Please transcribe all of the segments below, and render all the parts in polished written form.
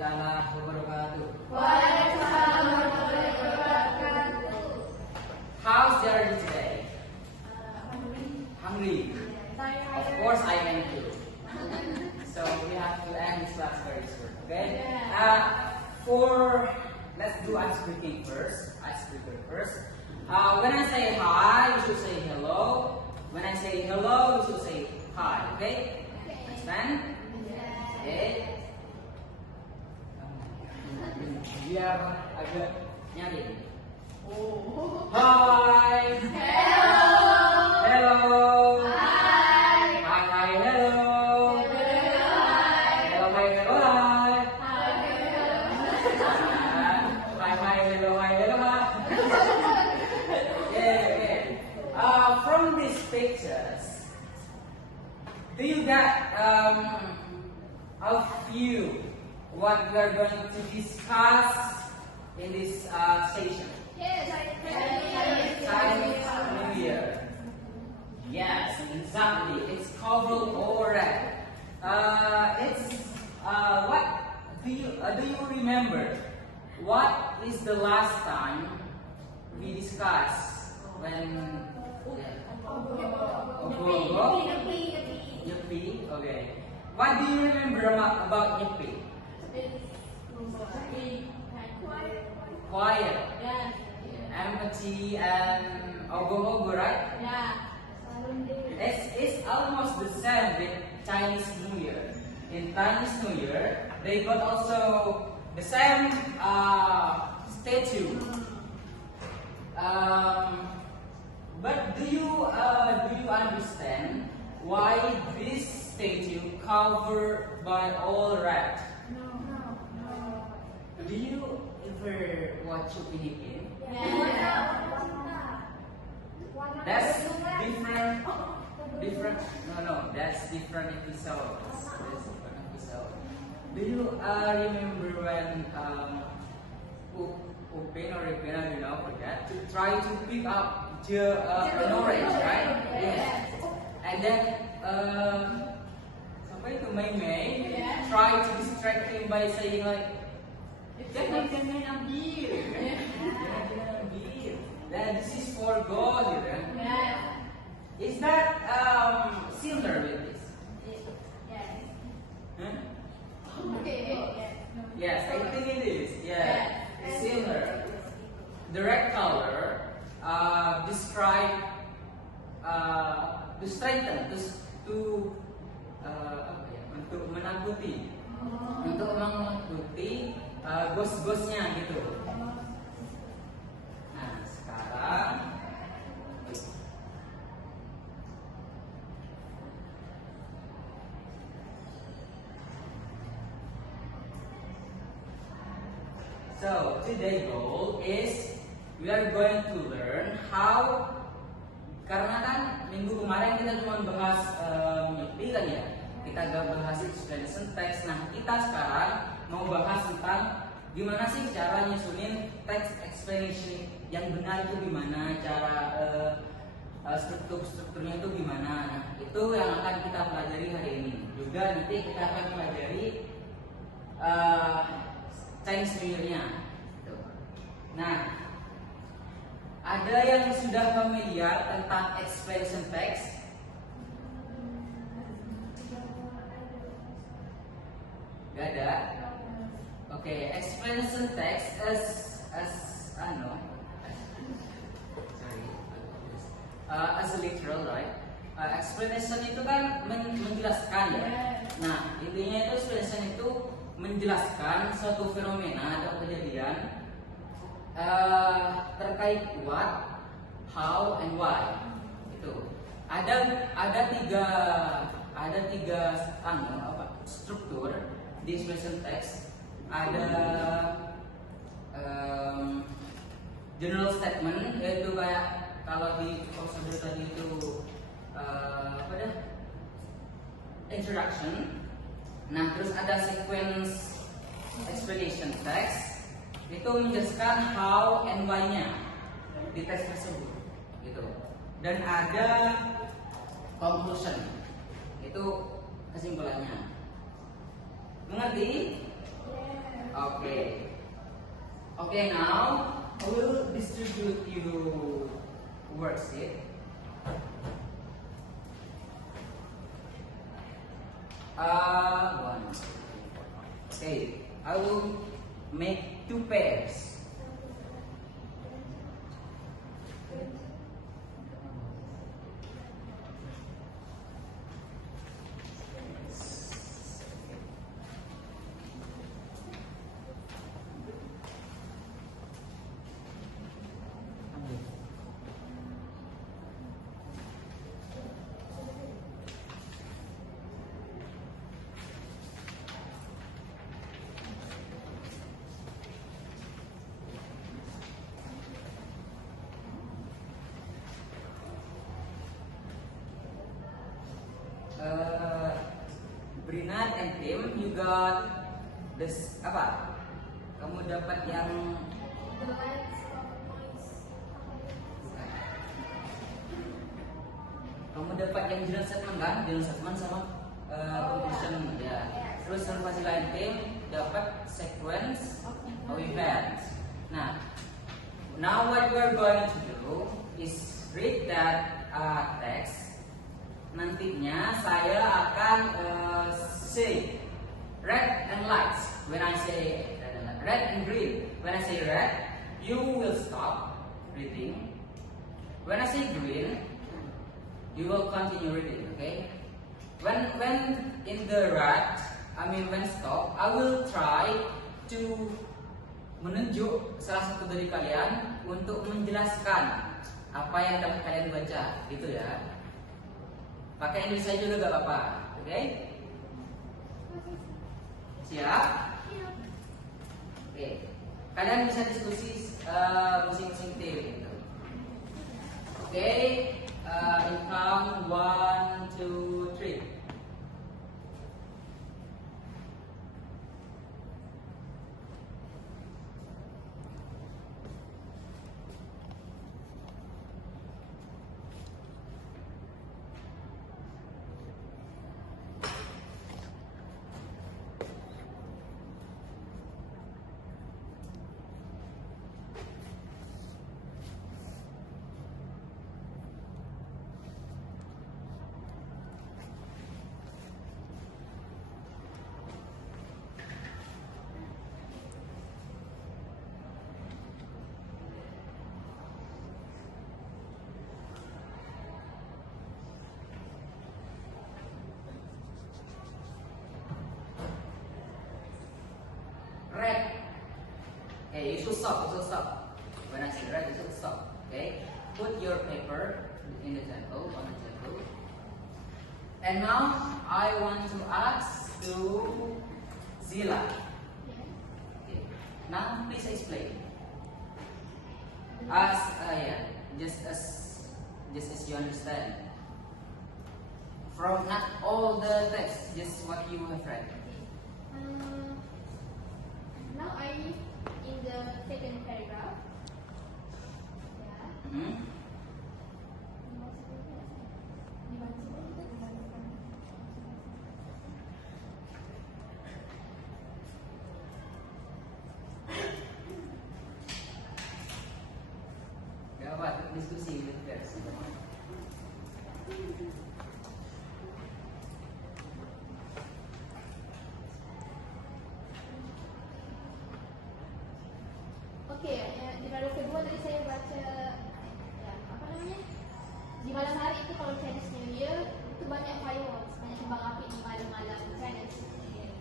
taala wabarakatuh. Waalaikumsalam warahmatullahi wabarakatuh. How's the energy today? Hungry. Of course I am too. So we have to end this class very soon, okay? Let's do icebreaking first. Icebreaker first. When I say hi, you should say hello. When I say hello, you should say hi, okay? Understand? Okay. Biar agak nyari. Hi. Hello. Hi. Hi, hi, hello. Hello, hi, hello, hi. Hi, hi, hello, hi, hello, hi. Okay. From these pictures, do you get a few what we are going to discuss in this session? Yes, Chinese New Year. Yes, exactly. It's covered already. It's what do you remember? What is the last time we discussed when Nyepi? Okay. What do you remember about Nyepi? Quiet, empathy, and ogo-ogo, right? It's almost the same with Chinese New Year. In Chinese New Year, they got also the same statue. But do you understand why this statue covered by all red? Do you ever watch a Philippine? That's different. No, that's different episode. Do you remember when Upin or Ipin, forget to try to pick up an orange, right? Yes. And then sampai to Mei try to distract him by saying like, jangan ambil, Then this is for God, Is that similar with this? Huh? Yes, I think it is. Yeah, it's similar. The red color describe to strengthen, untuk menakuti, untuk mengikuti ghost-ghostnya gitu. Nah sekarang so today's goal is we are going to learn how, karena kan minggu kemarin kita cuma bahas Nyepi kan ya, kita gak bahas explanation text. Nah kita sekarang mau bahas tentang gimana sih cara nyusunin text explanation yang benar itu gimana, cara strukturnya itu gimana. Nah itu yang akan kita pelajari hari ini. Juga nanti kita akan pelajari Chinese New Year-nya. Nah, ada yang sudah familiar tentang explanation text? Gak ada? Oke, explanation text as a literal, right? Explanation itu kan menjelaskan ya. Nah, intinya itu explanation itu menjelaskan suatu fenomena atau kejadian terkait what, how, and why. Itu ada tiga struktur di explanation text. Ada general statement, yaitu kayak kalau di prosedur tadi itu introduction. Nah, terus ada sequence explanation text, itu menjelaskan how and why-nya di teks tersebut, gitu. Dan ada conclusion, itu kesimpulannya. Mengerti? Okay, now I will distribute you worksheet. One. Okay, I will make 2 pairs. Brinat and Tim, you got this apa? Kamu dapat yang The lights of noise. kamu dapat yang general statement kan? General statement sama conclusion ya. Terus observasi lain Tim dapat sequence of events. Nah, now what we're going to do is read that text. Nantinya saya akan say red and lights when I say red and green. When I say red, you will stop reading. When I say green, you will continue reading. Okay? When in the red, when stop, I will try to menunjuk salah satu dari kalian untuk menjelaskan apa yang dapat kalian baca, gitu ya. Pakai Indonesia juga gak apa-apa, oke? Okay? Siap? Oke, kalian bisa diskusi masing-masing tim gitu. Oke, in count 1, 2, 3. Red. Okay, you should stop. When I say red, you should stop. Okay, put your paper in the table, on the table. And now I want to ask to Zila. Okay, now please explain. Just as you understand. From not all the text, just what you have read. Now I in the second paragraph. Yeah. Hmm? Dapat diskusi with pers. Oke, di paragraf kedua tadi saya baca apa namanya? Di malam hari itu kalau Chinese New Year itu banyak fireworks, banyak kembang api di malam-malam Chinese New Year.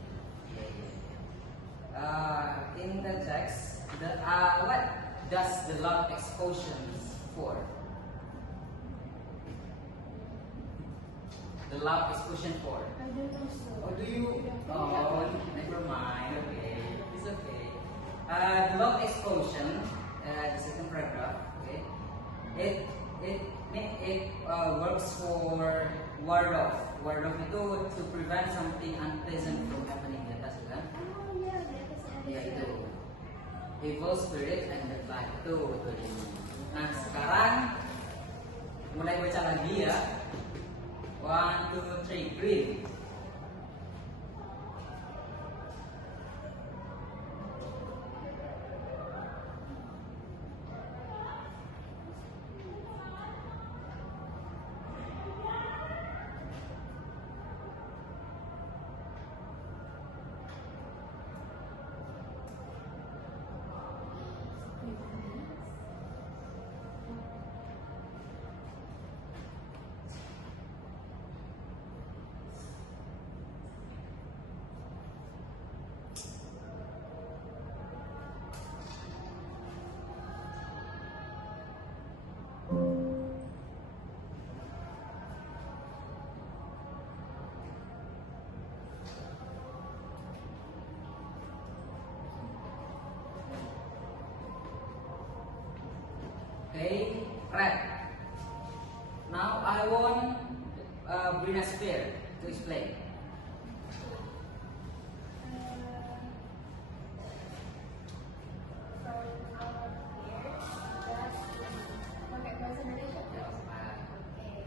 In the text, what does the love explosions for? The love explosion for? I don't know so. Oh, do you? Oh, never mind. Okay, it's okay. The love explosion, the second paragraph. Okay, it works for ward off. Ward off itu to prevent something unpleasant from happening. Di atas kan? Oh iya, di atas ada. Ya itu. Evil spirit and the light itu betul ini. Nah sekarang mulai baca lagi ya. 1, 2, 3, green. Okay, red. Now I want Brina Spear to explain. Pakai bahasa Indonesia dong. Oke.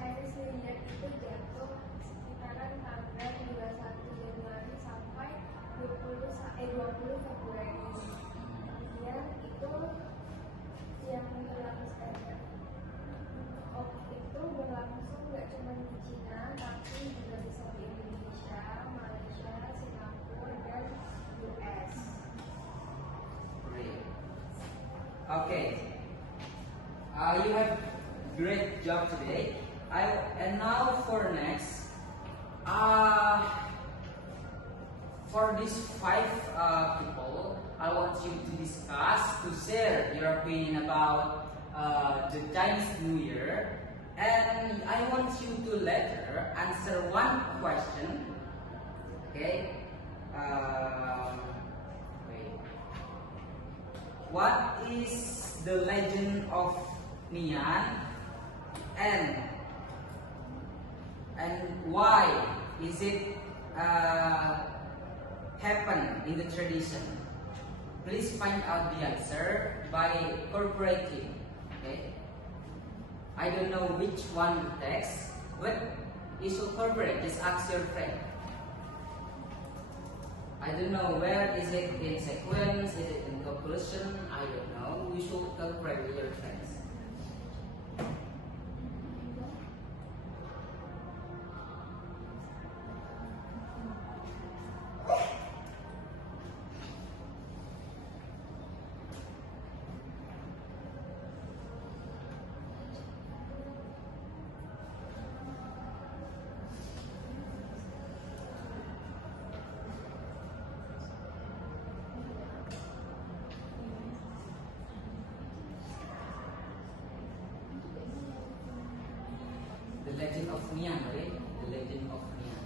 Chinese New Year itu jatuh sekitaran tanggal 21 Januari sampai 20 Februari. Kemudian itu yang berlangsung itu berlangsung nggak cuma di Cina, tapi juga bisa di Indonesia, Malaysia, Singapura, dan US. Great. Okay. You have great job today. And now for next, for these 5 people, I want you to discuss, to share your opinion about the Chinese New Year, and I want you to later answer one question. Okay. Wait. What is the legend of Nian, and why is it happen in the tradition? Please find out the answer by incorporating. Okay, I don't know which one to text, but you should incorporate. Just ask your friend. I don't know where is it in sequence, is it in conclusion, I don't know. You should incorporate with your friends. The Legend of Nian, right? The Legend of Nian.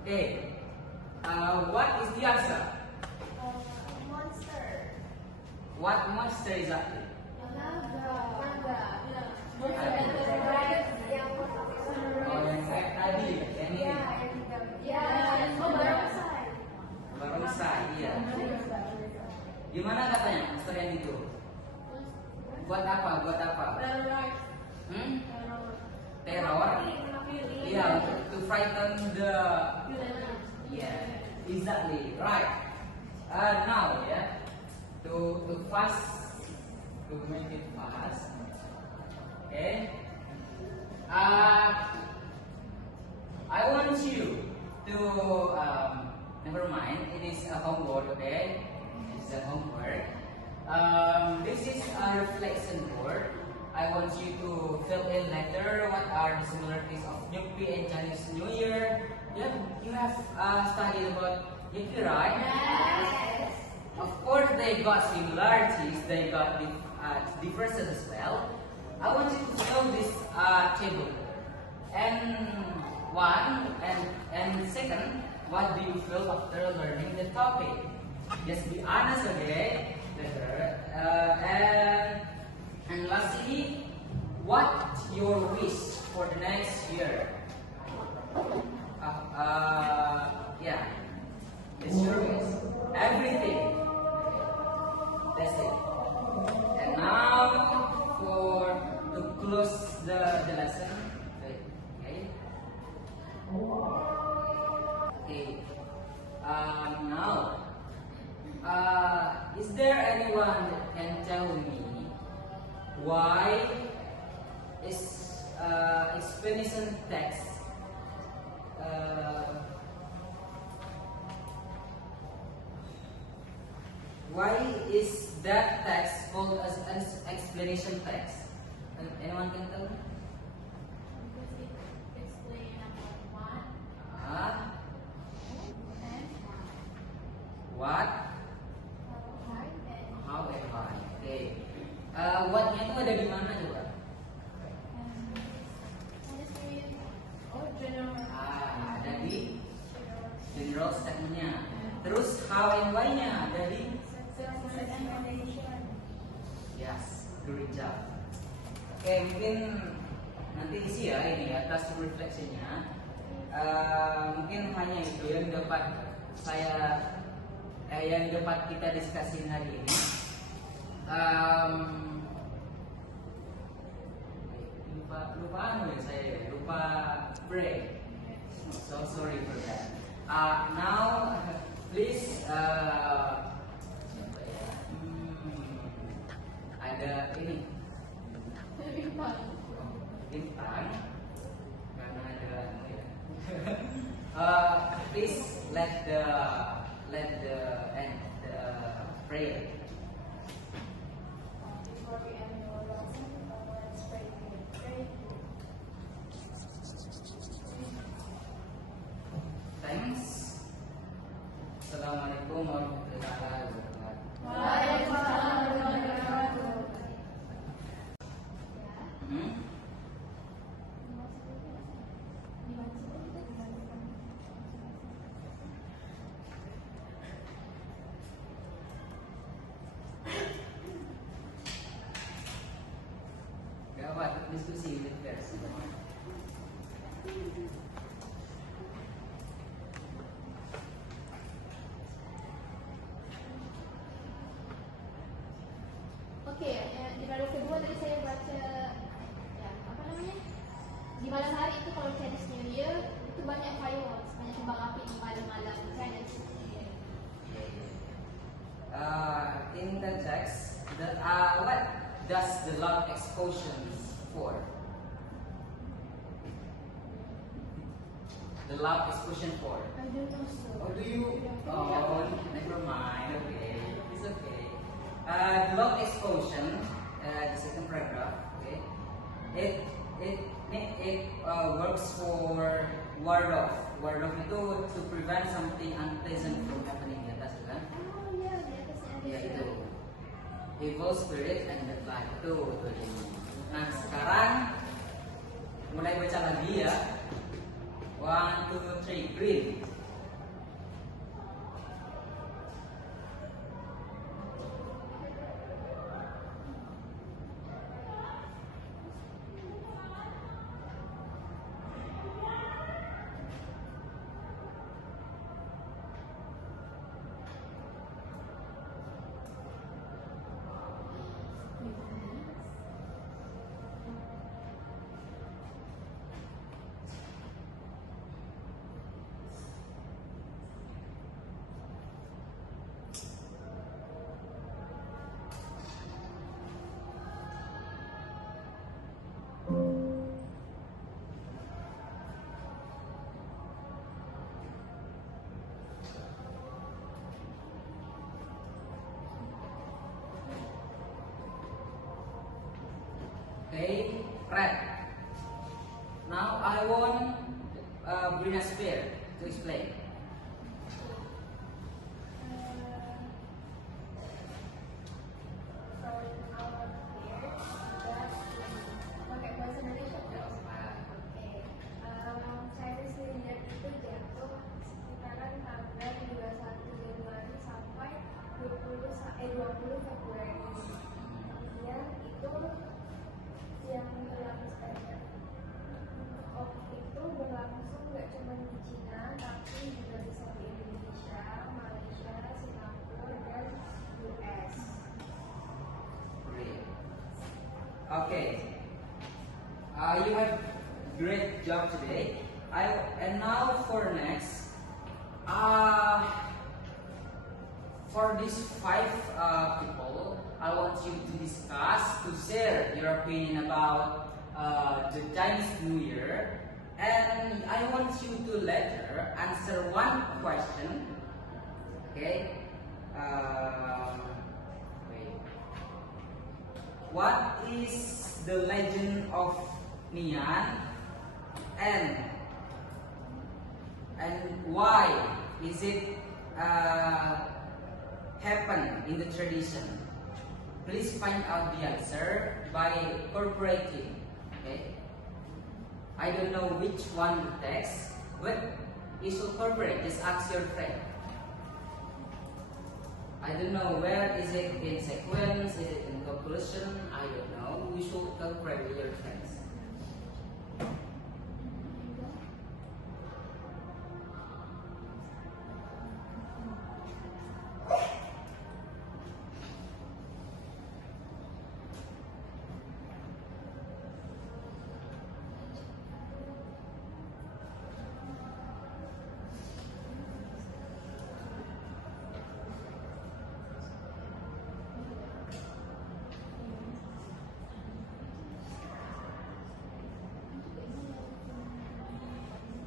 Okay. What is the answer? Monster. What monster exactly? Naga. Oh, yang kayak tadi, yang ini. Barongsai, iya. Gimana katanya monster yang itu? Buat apa? Buat apa? Hmm? Teror? Iya, to frighten the. Yeah, exactly right. Now, yeah, to make it fast. Okay. I want you to never mind. It is a homework. Okay, it's a homework. This is a reflection board. I want you to fill in later what are the similarities of Nyukpi and Chinese New Year. You have studied about Nyukpi, right? Yes. Of course, they got similarities. They got differences as well. I want you to fill this table. And second, what do you feel after learning the topic? Just be honest, okay? And lastly, what your wish for the next year? Yeah, it's your wish. Everything. That's it. And now to close the lesson. Okay. Okay. Now, is there anyone that can tell me why is explanation text. Why is that text called as an explanation text? Anyone can tell me? Because it explain about what Ah, and what, why and how, and why. Okay. What-nya itu ada di mana coba? understand Oh, general. Ada di general statement-nya. Terus how and why-nya ada di Self-explanation. yes, good job. Oke, mungkin nanti isi ya ini ya task refleksinya. Mungkin hanya itu yang dapat yang dapat kita diskusikan hari ini. Lupa anu ya saya ya, lupa break. So sorry for that. Now please siapa ya? Ada ini bintang karena ada anu ya. Please let the end the prayer. Before we end our lesson, let's pray. Pray. Thanks. Assalamualaikum warahmatullahi wabarakatuh. Waalaikumsalam warahmatullahi wabarakatuh. Hmm? Gawat diskusi with pers. Oke, di paragraf kedua tadi saya baca ya apa namanya, di malam hari itu kalau Chinese New Year itu banyak fireworks, banyak kembang api di malam-malam Chinese New Year. In the text, what does the loud explosions for? The loud explosion for? I don't know, sir. Oh, do you? Oh, never mind. Okay, it's okay. The loud explosion, the second paragraph. Okay, it works for ward off. Ward off itu to prevent something unpleasant from happening. Di atas itu kan? Oh iya, di atasnya ada Ya itu. Evil spirit and the light itu tuh ini. Nah sekarang mulai baca lagi ya. 1, 2, 3, green. Okay, red. Now I want Brina Spear to explain. Pakai bahasa Indonesia nggak? Oke. Chinese New Year itu jatuh sekitaran tanggal 21 Januari sampai 20 Februari. Kemudian itu yang berlangsung itu berlangsung nggak cuma di Cina tapi juga bisa di Indonesia, Malaysia, Singapura dan US. Great. Okay. You have great job today. And now for next. For these 5 people, I want you to discuss, to share your opinion about the Chinese New Year, and I want you to later answer one question. Okay. Wait. What is the legend of Nian, and why is it happen in the tradition? Please find out the answer by incorporating. Okay. I don't know which one the text, but you should incorporate. Just ask your friend. I don't know where is it in sequence, is it in conclusion, I don't know. You should incorporate with your friends.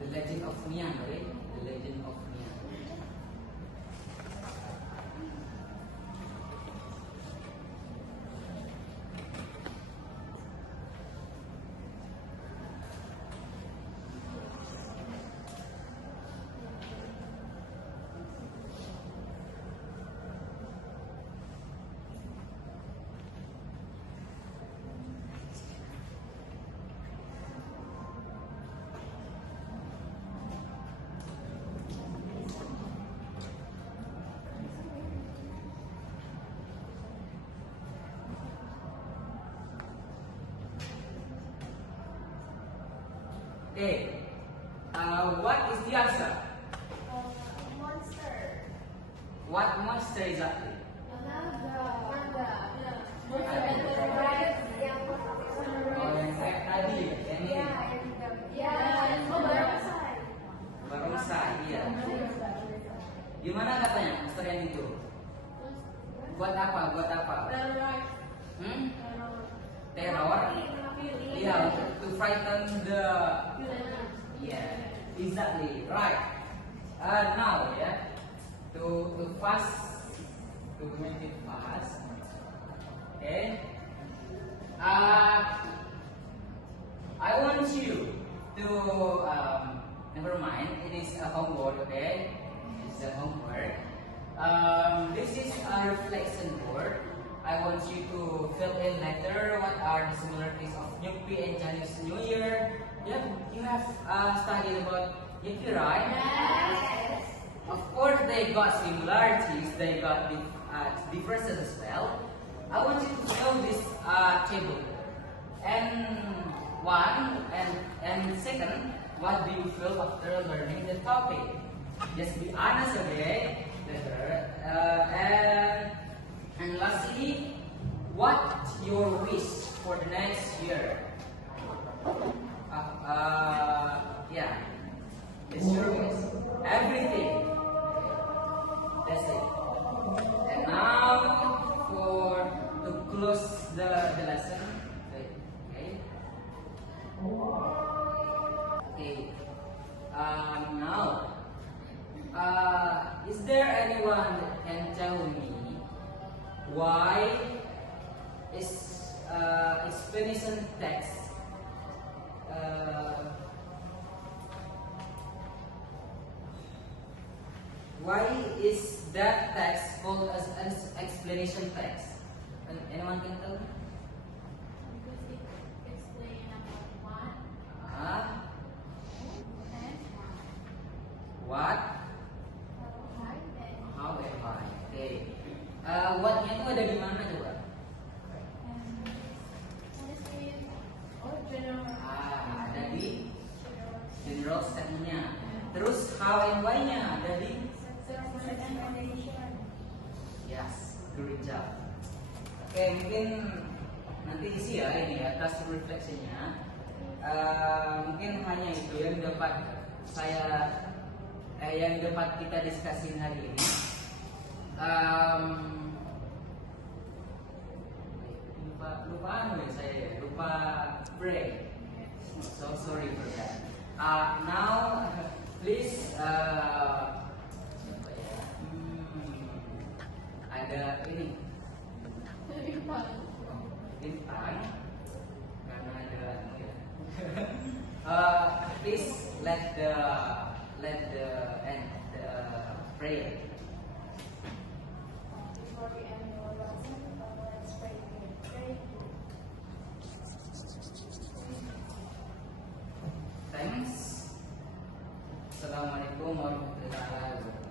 The Legend of Nian, right? The Legend of Nian. Okay. What is the answer? Monster. What monster exactly? Oh, yang kayak tadi, yang ini. Barongsai, iya. Gimana katanya monster yang itu? Buat apa? Buat apa? Hmm? Teror? Iya, to frighten the. Yeah, exactly right. Now, yeah, to make it fast. Okay. I want you to never mind. It is a homework. Okay, it's a homework. This is a reflection board. I want you to fill in later what are the similarities of Nyupi and Chinese New Year. Yeah, you have studied about Nyupi, right? Yes. Of course, they got similarities, they got differences as well. I want you to know this table. And one, and second, what do you feel after learning the topic? Just be honest, okay? And lastly, what your wish for the next year? Yeah, it's your wish. Everything. That's it. And now to close the lesson. Okay. Okay. Now, is there anyone that can tell me why is explanation text why is that text called as an explanation text? Anyone can tell me? What? How and why? Okay. What-nya itu ada di mana coba? Ada di general statement-nya. Terus how and why-nya ada di yes, good job. Oke, mungkin nanti isi ya ini ya task reflection-nya. Mungkin hanya itu yang dapat yang dapat kita diskusiin hari ini. Lupa anu ya saya ya. lupa pray. So sorry for that. Now please ada ini bintang karena ada please let the end the prayer. Before we end our lesson, let's pray together. Pray. Thanks. Assalamualaikum warahmatullahi wabarakatuh.